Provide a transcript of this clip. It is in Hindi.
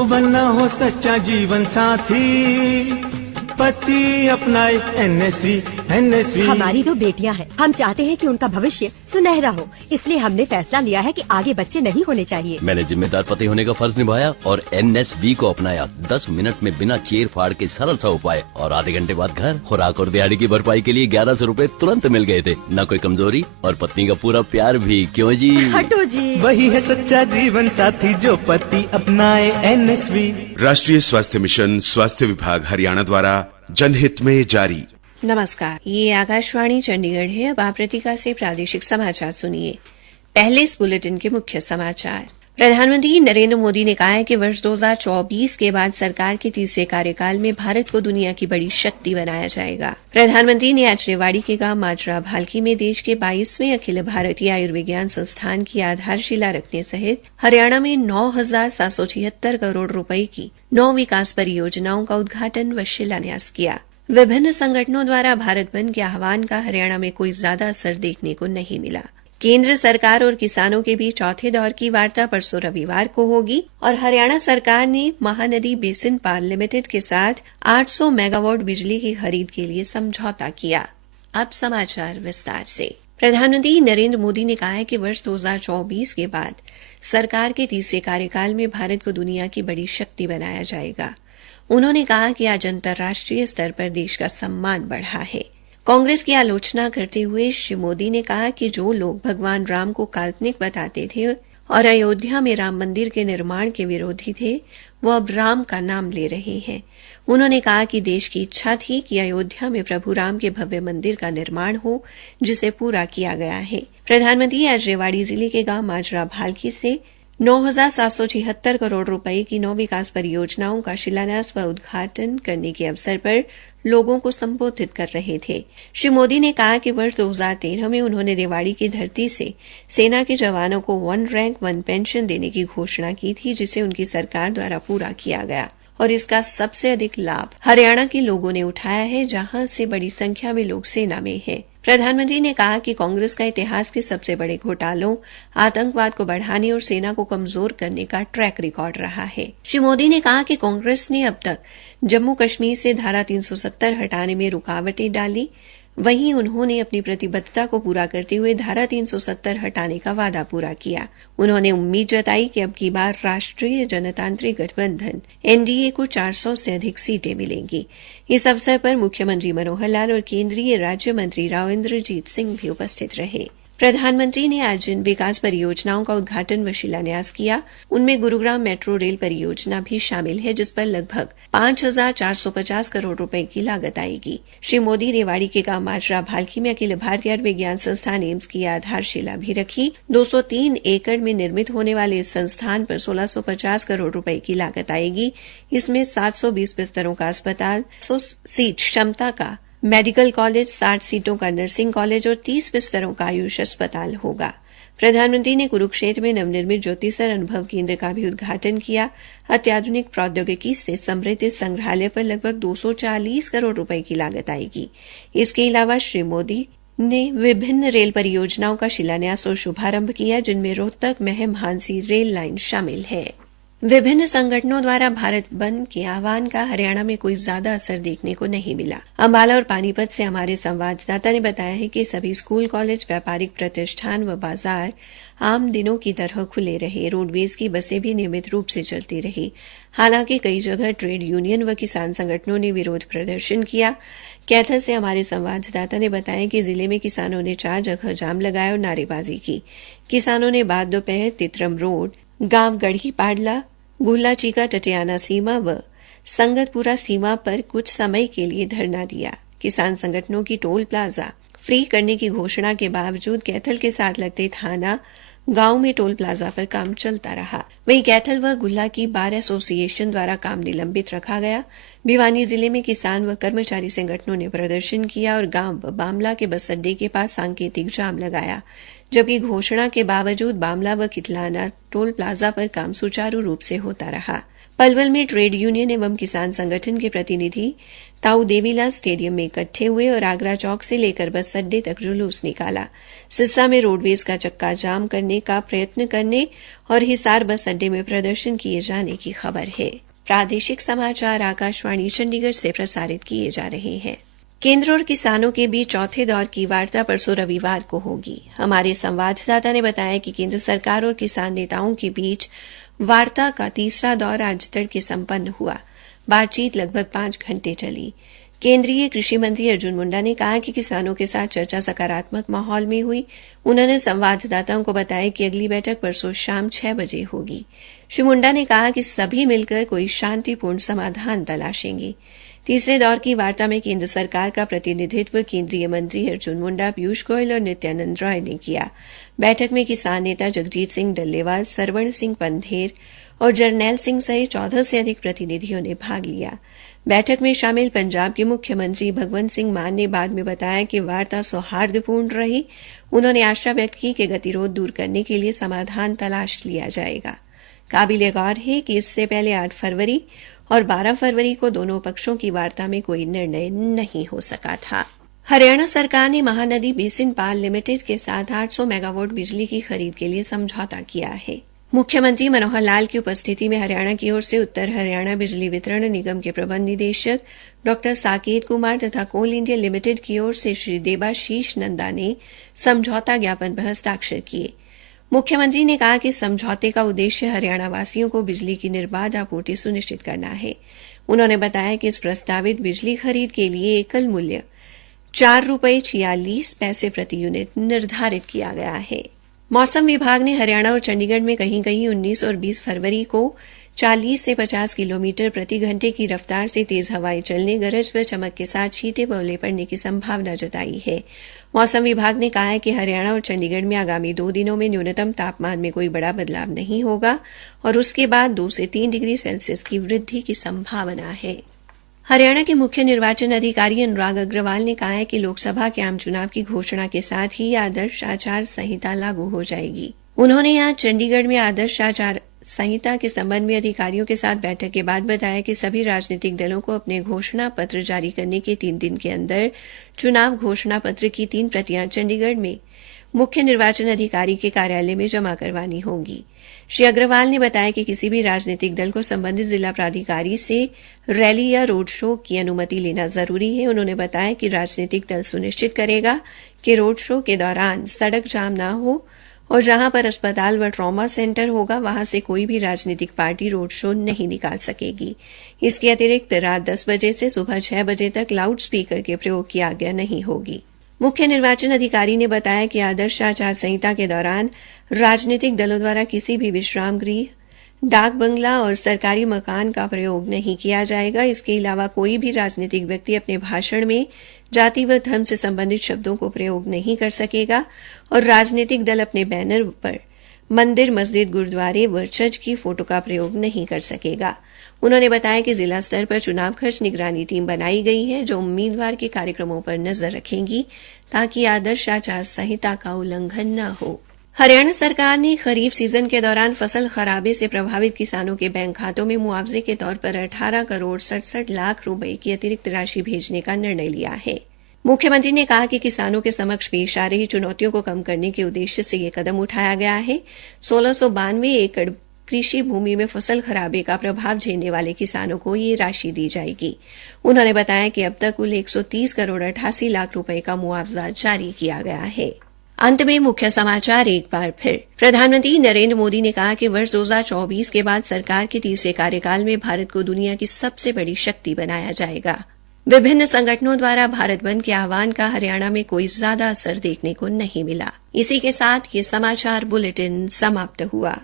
जो बनना हो सच्चा जीवन साथी, पति अपनाए एनएसवी। हमारी 2 बेटियां हैं, हम चाहते हैं कि उनका भविष्य सुनहरा हो, इसलिए हमने फैसला लिया है कि आगे बच्चे नहीं होने चाहिए। मैंने जिम्मेदार पति होने का फर्ज निभाया और एनएसवी को अपनाया। 10 मिनट में बिना चीर फाड़ के सरल सा उपाय और आधे घंटे बाद घर। खुराक और दिहाड़ी की भरपाई के लिए 1100 रूपए तुरंत मिल गए थे। न कोई कमजोरी और पत्नी का पूरा प्यार भी। क्यों जी? हटो जी। वही है सच्चा जीवन साथी जो पति अपनाए एनएसवी। राष्ट्रीय स्वास्थ्य मिशन, स्वास्थ्य विभाग हरियाणा द्वारा जनहित में जारी। नमस्कार, ये आकाशवाणी चंडीगढ़ है। अब आप प्रतीका से प्रादेशिक समाचार सुनिए। पहले इस बुलेटिन के मुख्य समाचार। प्रधानमंत्री नरेंद्र मोदी ने कहा है कि वर्ष 2024 के बाद सरकार के तीसरे कार्यकाल में भारत को दुनिया की बड़ी शक्ति बनाया जाएगा। प्रधानमंत्री ने आज रेवाड़ी के गांव माजरा भालकी में देश के 22वें अखिल भारतीय आयुर्विज्ञान संस्थान की आधारशिला रखने सहित हरियाणा में 9,776 करोड़ रुपए की 9 विकास परियोजनाओं का उद्घाटन व शिलान्यास किया। विभिन्न संगठनों द्वारा भारत बंद के आह्वान का हरियाणा में कोई ज्यादा असर देखने को नहीं मिला। केंद्र सरकार और किसानों के बीच चौथे दौर की वार्ता परसों रविवार को होगी और हरियाणा सरकार ने महानदी बेसिन पावर लिमिटेड के साथ 800 मेगावाट बिजली की खरीद के लिए समझौता किया। अब समाचार विस्तार से। प्रधानमंत्री नरेंद्र मोदी ने कहा है कि वर्ष 2024 के बाद सरकार के तीसरे कार्यकाल में भारत को दुनिया की बड़ी शक्ति बनाया जाएगा। उन्होंने कहा कि आज अंतर्राष्ट्रीय स्तर पर देश का सम्मान बढ़ा है। कांग्रेस की आलोचना करते हुए श्री मोदी ने कहा कि जो लोग भगवान राम को काल्पनिक बताते थे और अयोध्या में राम मंदिर के निर्माण के विरोधी थे, वो अब राम का नाम ले रहे हैं। उन्होंने कहा कि देश की इच्छा थी कि अयोध्या में प्रभु राम के भव्य मंदिर का निर्माण हो, जिसे पूरा किया गया है। प्रधानमंत्री आज रेवाड़ी जिले के गांव माजरा भालकी से 9,776 करोड़ रुपए की 9 विकास परियोजनाओं का शिलान्यास व उद्घाटन करने के अवसर पर लोगों को संबोधित कर रहे थे। श्री मोदी ने कहा कि वर्ष 2013 में उन्होंने रेवाड़ी की धरती से सेना के जवानों को 1 रैंक 1 पेंशन देने की घोषणा की थी, जिसे उनकी सरकार द्वारा पूरा किया गया और इसका सबसे अधिक लाभ हरियाणा के लोगों ने उठाया है, जहां से बड़ी संख्या में लोग सेना में हैं। प्रधानमंत्री ने कहा कि कांग्रेस का इतिहास के सबसे बड़े घोटालों, आतंकवाद को बढ़ाने और सेना को कमजोर करने का ट्रैक रिकॉर्ड रहा है। श्री मोदी ने कहा कि कांग्रेस ने अब तक जम्मू कश्मीर से धारा 370 हटाने में रुकावटें डाली, वहीं उन्होंने अपनी प्रतिबद्धता को पूरा करते हुए धारा 370 हटाने का वादा पूरा किया। उन्होंने उम्मीद जताई कि अब की बार राष्ट्रीय जनतांत्रिक गठबंधन एनडीए को 400 से अधिक सीटें मिलेंगी। इस अवसर पर मुख्यमंत्री मनोहर लाल और केंद्रीय राज्य मंत्री राव इंद्रजीत सिंह भी उपस्थित रहे। प्रधानमंत्री ने आज जिन विकास परियोजनाओं का उद्घाटन व शिलान्यास किया, उनमें गुरुग्राम मेट्रो रेल परियोजना भी शामिल है, जिस पर लगभग 5,450 करोड़ रुपए की लागत आएगी। श्री मोदी रेवाड़ी के गांव माजरा भालकी में अखिल भारतीय आयुर्विज्ञान संस्थान एम्स की आधारशिला भी रखी। 203 एकड़ में निर्मित होने वाले इस संस्थान पर 1,650 करोड़ रुपए की लागत आएगी। इसमें 720 बिस्तरों का अस्पताल, 100 सीट क्षमता का मेडिकल कॉलेज, 60 सीटों का नर्सिंग कॉलेज और 30 बिस्तरों का आयुष अस्पताल होगा। प्रधानमंत्री ने कुरुक्षेत्र में नवनिर्मित ज्योतिसर अनुभव केंद्र का भी उद्घाटन किया। अत्याधुनिक प्रौद्योगिकी से समृद्ध इस संग्रहालय पर लगभग 240 करोड़ रुपए की लागत आएगी। इसके अलावा श्री मोदी ने विभिन्न रेल परियोजनाओं का शिलान्यास और शुभारंभ किया, जिनमें रोहतक महम हांसी रेल लाइन शामिल है। विभिन्न संगठनों द्वारा भारत बंद के आह्वान का हरियाणा में कोई ज्यादा असर देखने को नहीं मिला। अंबाला और पानीपत से हमारे संवाददाता ने बताया है कि सभी स्कूल, कॉलेज, व्यापारिक प्रतिष्ठान व बाजार आम दिनों की तरह खुले रहे। रोडवेज की बसें भी नियमित रूप से चलती रही। हालांकि कई जगह ट्रेड यूनियन व किसान संगठनों ने विरोध प्रदर्शन किया। कैथल से हमारे संवाददाता ने बताया कि जिले में किसानों ने 4 जगह जाम लगाया और नारेबाजी की। किसानों ने बाद दोपहर तित्रम रोड, गांव गढ़ी पाडला, गुल्ला चीका टटियाना सीमा व संगतपुरा सीमा पर कुछ समय के लिए धरना दिया। किसान संगठनों की टोल प्लाजा फ्री करने की घोषणा के बावजूद कैथल के साथ लगते थाना गांव में टोल प्लाजा पर काम चलता रहा। वहीं कैथल व गुल्ला की बार एसोसिएशन द्वारा काम निलंबित रखा गया। भिवानी जिले में किसान व कर्मचारी संगठनों ने प्रदर्शन किया और गांव बामला के बस अड्डे के पास सांकेतिक जाम लगाया, जबकि घोषणा के बावजूद बामला व कितलाना टोल प्लाजा पर काम सुचारू रूप से होता रहा। पलवल में ट्रेड यूनियन एवं किसान संगठन के प्रतिनिधि ताऊ देवीलाल स्टेडियम में इकट्ठे हुए और आगरा चौक से लेकर बस अड्डे तक जुलूस निकाला। सिरसा में रोडवेज का चक्का जाम करने का प्रयत्न करने और हिसार बस अड्डे में प्रदर्शन किए जाने की खबर है। प्रादेशिक समाचार आकाशवाणी चंडीगढ़ से प्रसारित किए जा रहे हैं। केंद्र और किसानों के बीच चौथे दौर की वार्ता परसों रविवार को होगी। हमारे संवाददाता ने बताया कि केंद्र सरकार और किसान नेताओं के बीच वार्ता का तीसरा दौर आज तड़के संपन्न हुआ। बातचीत लगभग 5 घंटे चली। केंद्रीय कृषि मंत्री अर्जुन मुंडा ने कहा कि किसानों के साथ चर्चा सकारात्मक माहौल में हुई। उन्होंने संवाददाताओं को बताया कि अगली बैठक परसों शाम 6 बजे होगी। श्री मुंडा ने कहा कि सभी मिलकर कोई शांतिपूर्ण समाधान तलाशेंगे। तीसरे दौर की वार्ता में केंद्र सरकार का प्रतिनिधित्व केंद्रीय मंत्री अर्जुन मुंडा, पीयूष गोयल और नित्यानंद राय ने किया। बैठक में किसान नेता जगजीत सिंह डल्लेवाल, सरवण सिंह पंधेर और जरनैल सिंह सहित 14 से अधिक प्रतिनिधियों ने भाग लिया। बैठक में शामिल पंजाब के मुख्यमंत्री भगवंत सिंह मान ने बाद में बताया कि वार्ता सौहार्दपूर्ण रही। उन्होंने आशा व्यक्त की कि गतिरोध दूर करने के लिए समाधान तलाश लिया जाएगा। काबिल-ए-गौर है कि इससे पहले 8 फरवरी और 12 फरवरी को दोनों पक्षों की वार्ता में कोई निर्णय नहीं हो सका था। हरियाणा सरकार ने महानदी बेसिन पाल लिमिटेड के साथ 800 मेगावाट बिजली की खरीद के लिए समझौता किया है। मुख्यमंत्री मनोहर लाल की उपस्थिति में हरियाणा की ओर से उत्तर हरियाणा बिजली वितरण निगम के प्रबंध निदेशक डॉ साकेत कुमार तथा कोल इंडिया लिमिटेड की ओर से श्री देबाशीष नंदा ने समझौता ज्ञापन पर हस्ताक्षर किए। मुख्यमंत्री ने कहा कि समझौते का उद्देश्य हरियाणा वासियों को बिजली की निर्बाध आपूर्ति सुनिश्चित करना है। उन्होंने बताया कि इस प्रस्तावित बिजली खरीद के लिए एकल मूल्य ₹4.46 प्रति यूनिट निर्धारित किया गया है। मौसम विभाग ने हरियाणा और चंडीगढ़ में कहीं-कहीं 19 और 20 फरवरी को 40 से 50 किलोमीटर प्रति घंटे की रफ्तार से तेज हवाएं चलने, गरज व चमक के साथ छींटे व ओले पड़ने की संभावना जताई है। मौसम विभाग ने कहा है कि हरियाणा और चंडीगढ़ में आगामी 2 दिनों में न्यूनतम तापमान में कोई बड़ा बदलाव नहीं होगा और उसके बाद 2 से 3 डिग्री सेल्सियस की वृद्धि की संभावना है। हरियाणा के मुख्य निर्वाचन अधिकारी अनुराग अग्रवाल ने कहा है कि लोकसभा के आम चुनाव की घोषणा के साथ ही आदर्श आचार संहिता लागू हो जाएगी। उन्होंने आज चंडीगढ़ में आदर्श आचार संहिता के संबंध में अधिकारियों के साथ बैठक के बाद बताया कि सभी राजनीतिक दलों को अपने घोषणा पत्र जारी करने के 3 दिन के अंदर चुनाव घोषणा पत्र की 3 प्रतियां चंडीगढ़ में मुख्य निर्वाचन अधिकारी के कार्यालय में जमा करवानी होंगी। श्री अग्रवाल ने बताया कि किसी भी राजनीतिक दल को संबंधित जिला प्राधिकारी से रैली या रोड शो की अनुमति लेना जरूरी है। उन्होंने बताया कि राजनीतिक दल सुनिश्चित करेगा कि रोड शो के दौरान सड़क जाम न हो और जहां पर अस्पताल व ट्रॉमा सेंटर होगा वहां से कोई भी राजनीतिक पार्टी रोड शो नहीं निकाल सकेगी। इसके अतिरिक्त रात 10 बजे से सुबह 6 बजे तक लाउड स्पीकर के प्रयोग की आज्ञा नहीं होगी। मुख्य निर्वाचन अधिकारी ने बताया कि आदर्श आचार संहिता के दौरान राजनीतिक दलों द्वारा किसी भी विश्राम गृह, डाक बंगला और सरकारी मकान का प्रयोग नहीं किया जाएगा। इसके अलावा कोई भी राजनीतिक व्यक्ति अपने भाषण में जाति व धर्म से संबंधित शब्दों को प्रयोग नहीं कर सकेगा और राजनीतिक दल अपने बैनर पर मंदिर, मस्जिद, गुरुद्वारे व चर्च की फोटो का प्रयोग नहीं कर सकेगा। उन्होंने बताया कि जिला स्तर पर चुनाव खर्च निगरानी टीम बनाई गई है जो उम्मीदवार के कार्यक्रमों पर नजर रखेंगी ताकि आदर्श आचार संहिता का उल्लंघन न हो। हरियाणा सरकार ने खरीफ सीजन के दौरान फसल खराबे से प्रभावित किसानों के बैंक खातों में मुआवजे के तौर पर 18 करोड़ 67 लाख रुपए की अतिरिक्त राशि भेजने का निर्णय लिया है। मुख्यमंत्री ने कहा कि किसानों के समक्ष पेश आ रही चुनौतियों को कम करने के उद्देश्य से यह कदम उठाया गया है। 1692 एकड़ कृषि भूमि में फसल खराबे का प्रभाव झेलने वाले किसानों को ये राशि दी जाएगी। उन्होंने बताया कि अब तक कुल 130 करोड़ 88 लाख रुपए का मुआवजा जारी किया गया है। अंत में मुख्य समाचार एक बार फिर। प्रधानमंत्री नरेंद्र मोदी ने कहा कि वर्ष 2024 के बाद सरकार के तीसरे कार्यकाल में भारत को दुनिया की सबसे बड़ी शक्ति बनाया जाएगा। विभिन्न संगठनों द्वारा भारत बंद के आह्वान का हरियाणा में कोई ज्यादा असर देखने को नहीं मिला। इसी के साथ ये समाचार बुलेटिन समाप्त हुआ।